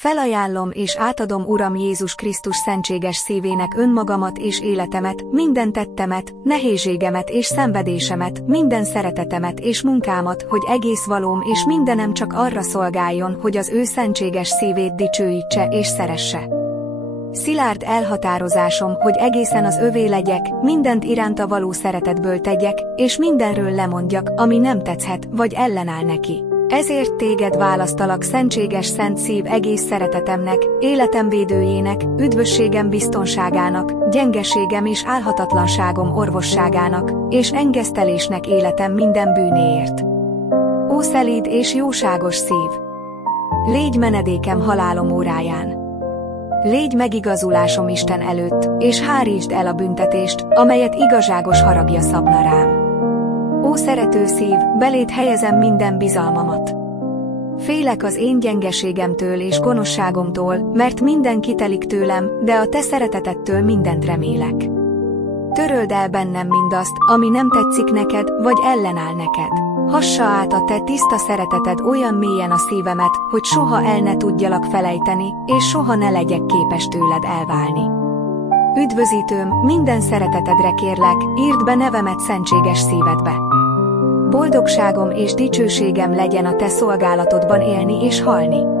Felajánlom és átadom Uram Jézus Krisztus szentséges szívének önmagamat és életemet, minden tettemet, nehézségemet és szenvedésemet, minden szeretetemet és munkámat, hogy egész valóm és mindenem csak arra szolgáljon, hogy az ő szentséges szívét dicsőítse és szeresse. Szilárd elhatározásom, hogy egészen az övé legyek, mindent iránta való szeretetből tegyek, és mindenről lemondjak, ami nem tetszhet, vagy ellenáll neki. Ezért téged választalak szentséges szent szív egész szeretetemnek, életem védőjének, üdvösségem biztonságának, gyengeségem és álhatatlanságom orvosságának, és engesztelésnek életem minden bűnéért. Ó szelíd és jóságos szív! Légy menedékem halálom óráján! Légy megigazulásom Isten előtt, és hárítsd el a büntetést, amelyet igazságos haragja szabna rám. Ó szerető szív, beléd helyezem minden bizalmamat. Félek az én gyengeségemtől és gonoszságomtól, mert minden kitelik tőlem, de a te szeretetettől mindent remélek. Töröld el bennem mindazt, ami nem tetszik neked, vagy ellenáll neked. Hassa át a te tiszta szereteted olyan mélyen a szívemet, hogy soha el ne tudjalak felejteni, és soha ne legyek képes tőled elválni. Üdvözítőm, minden szeretetedre kérlek, írd be nevemet szentséges szívedbe. Boldogságom és dicsőségem legyen a te szolgálatodban élni és halni.